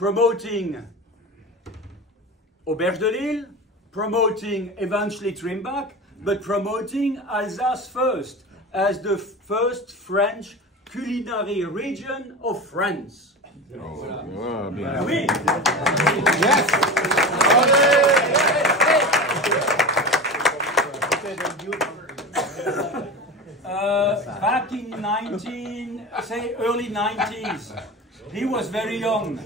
promoting Auberge de Lille, promoting eventually Trimbach, but promoting Alsace first as the first French culinary region of France. Oh, bien. Oui. Yes. Back in early 90s, he was very young.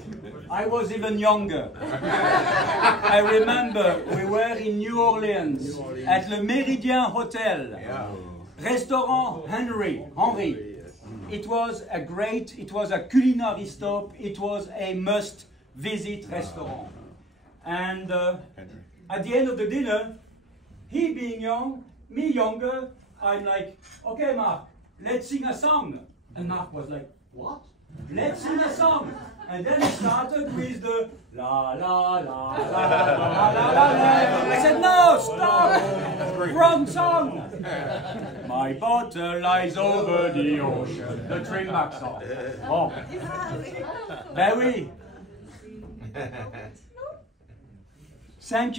I was even younger. I remember we were in New Orleans at Le Méridien Hotel, Restaurant Henry. It was a culinary stop. It was a must-visit restaurant. And at the end of the dinner, he being young, me younger, I'm like, okay, Mark, let's sing a song. And Mark was like, what? Let's sing a song. And then he started with the la la la la la la la. I said, no, stop! Wrong song. My bottle lies over the ocean. The Trimbach song. Oh. Ben oui. Thank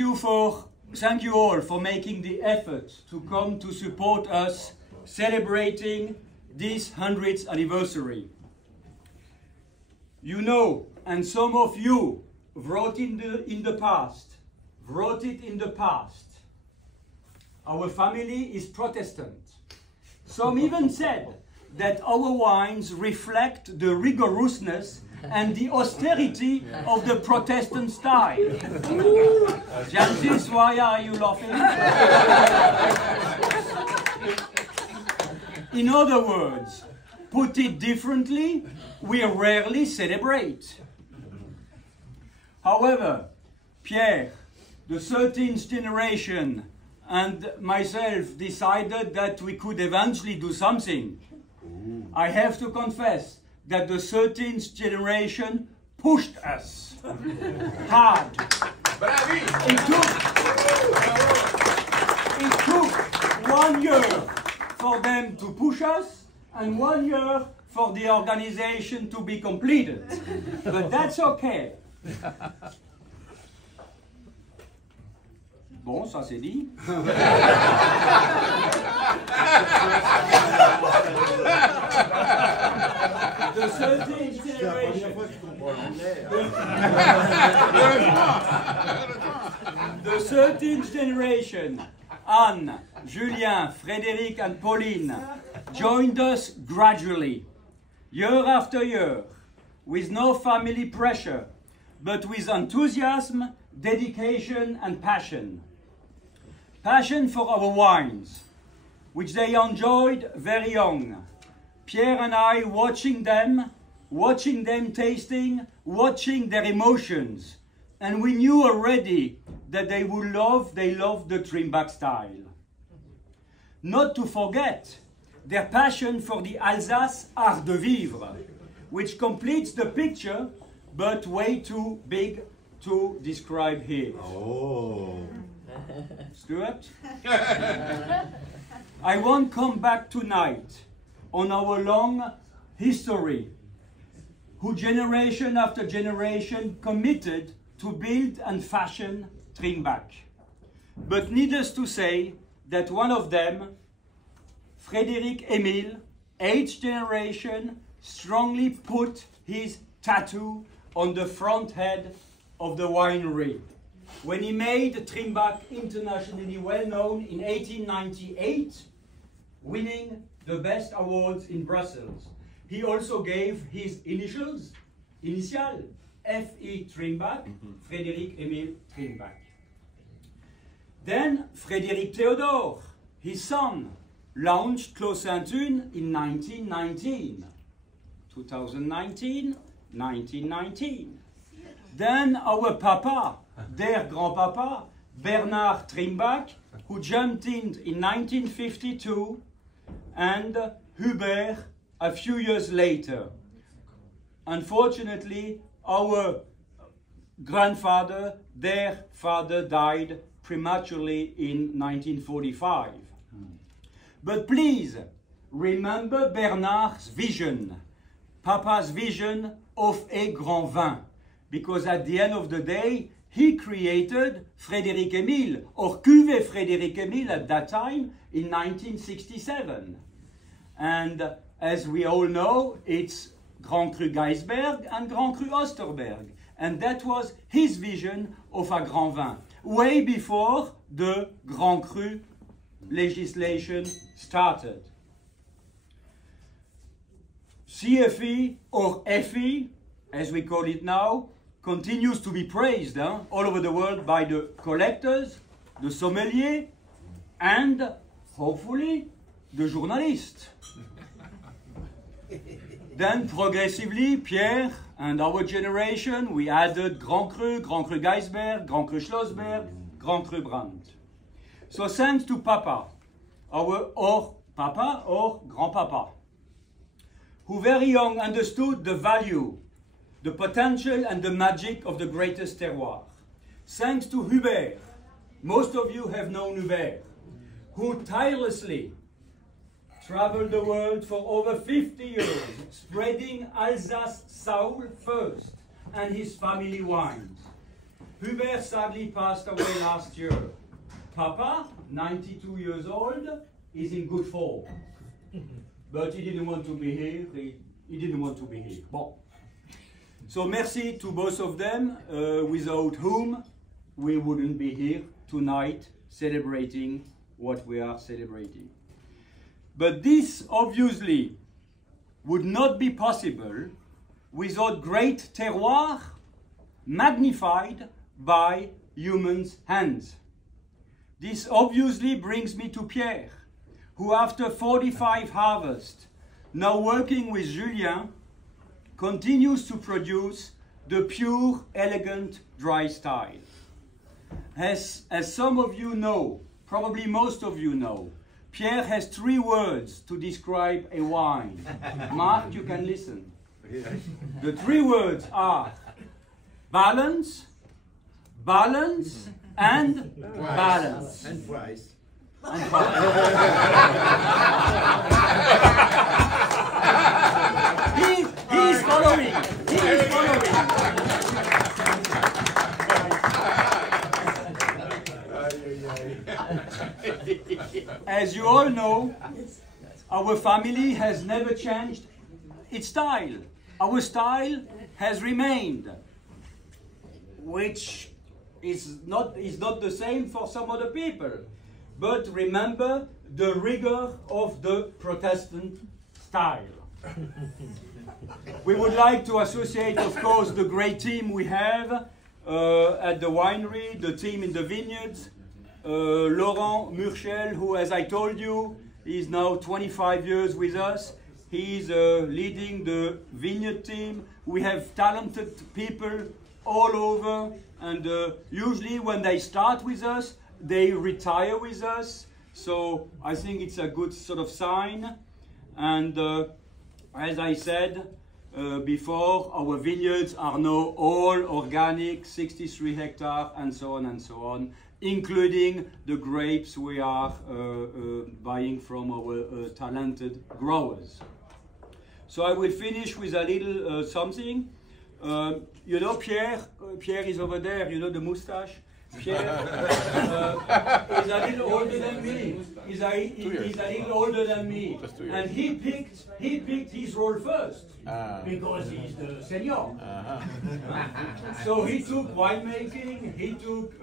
you all for making the effort to come to support us celebrating this 100th anniversary. You know, and some of you wrote it in the past. Our family is Protestant. Some even said that our wines reflect the rigorousness and the austerity of the Protestant style. Jancis, why are you laughing? In other words, put it differently, we rarely celebrate. However, Pierre, the 13th generation, and myself decided that we could eventually do something. I have to confess that the 13th generation pushed us hard. It took 1 year for them to push us and 1 year for the organization to be completed. But that's okay. Bon, ça c'est dit. The 13th generation. The 13th generation, Anne, Julien, Frédéric and Pauline, joined us gradually, year after year, with no family pressure, but with enthusiasm, dedication and passion. Passion for our wines, which they enjoyed very young. Pierre and I watching them tasting, watching their emotions. And we knew already that they loved the Trimbach style. Not to forget their passion for the Alsace art de vivre, which completes the picture, but way too big to describe here. Oh. Stuart? I won't come back tonight on our long history, who generation after generation committed to build and fashion Trimbach. But needless to say that one of them, Frédéric Émile, 8th generation, strongly put his tattoo on the front head of the winery when he made Trimbach internationally well known in 1898, winning the best awards in Brussels. He also gave his initial, F.E. Trimbach, Frédéric Émile Trimbach. Then Frédéric Théodore, his son, launched Clos Sainte-Une in 1919. 2019, 1919. Then our papa, their grandpapa, Bernard Trimbach, who jumped in 1952, and Hubert a few years later. Unfortunately, our grandfather, their father, died prematurely in 1945. But please, remember Bernard's vision, Papa's vision of a grand vin, because at the end of the day, he created Frédéric Émile, or Cuvée Frédéric Émile at that time in 1967. And as we all know, it's Grand Cru Geisberg and Grand Cru Osterberg. And that was his vision of a Grand Vin, way before the Grand Cru legislation started. CFE, or FE, as we call it now, continues to be praised all over the world by the collectors, the sommeliers, and hopefully the journalists. Then progressively, Pierre and our generation, we added Grand Cru Geisberg, Grand Cru Schlossberg, Grand Cru Brandt. So thanks to Papa, or Grandpapa, who very young understood the value, the potential and the magic of the greatest terroir. Thanks to Hubert, most of you have known Hubert, who tirelessly traveled the world for over 50 years, spreading Alsace soul first, and his family wines. Hubert sadly passed away last year. Papa, 92 years old, is in good form. But he didn't want to be here. He didn't want to be here. Bon. So merci to both of them, without whom we wouldn't be here tonight celebrating what we are celebrating. But this obviously would not be possible without great terroir magnified by humans' hands. This obviously brings me to Pierre, who after 45 harvests, now working with Julien, continues to produce the pure, elegant, dry style. As some of you know, probably most of you know, Pierre has 3 words to describe a wine. Mark, you can listen. The 3 words are balance, balance, and balance. And price. And price. He's following. He is following. As you all know, our family has never changed its style. Our style has remained, which is not the same for some other people. But remember the rigor of the Protestant style. We would like to associate, of course, the great team we have at the winery, the team in the vineyards, Laurent Murchel, who, as I told you, is now 25 years with us. He's leading the vineyard team. We have talented people all over, and usually when they start with us, they retire with us. So I think it's a good sort of sign. And as I said before, our vineyards are now all organic, 63 hectares, and so on, including the grapes we are buying from our talented growers. So I will finish with a little something. You know Pierre? Pierre is over there, you know the moustache? Pierre is a little older than me. He's a little older than me. And he picked his role first because he's the senior. So he took winemaking, he took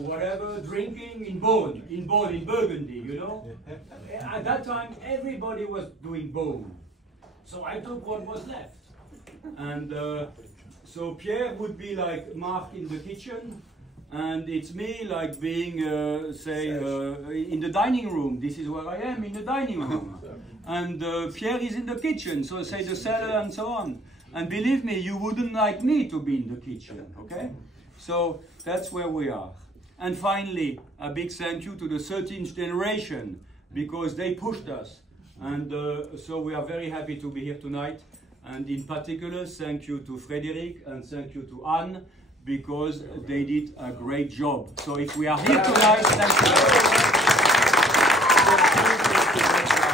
whatever, drinking in Beaune, in Burgundy, you know. At that time, everybody was doing Beaune. So I took what was left. And so Pierre would be like Mark in the kitchen, and it's me like being, in the dining room. This is where I am, in the dining room. And Pierre is in the kitchen, so say the cellar and so on. And believe me, you wouldn't like me to be in the kitchen, okay? So that's where we are. And finally, a big thank you to the 13th generation, because they pushed us. And so we are very happy to be here tonight. And in particular, thank you to Frédéric and thank you to Anne, because they did a great job. So if we are here tonight, thank you.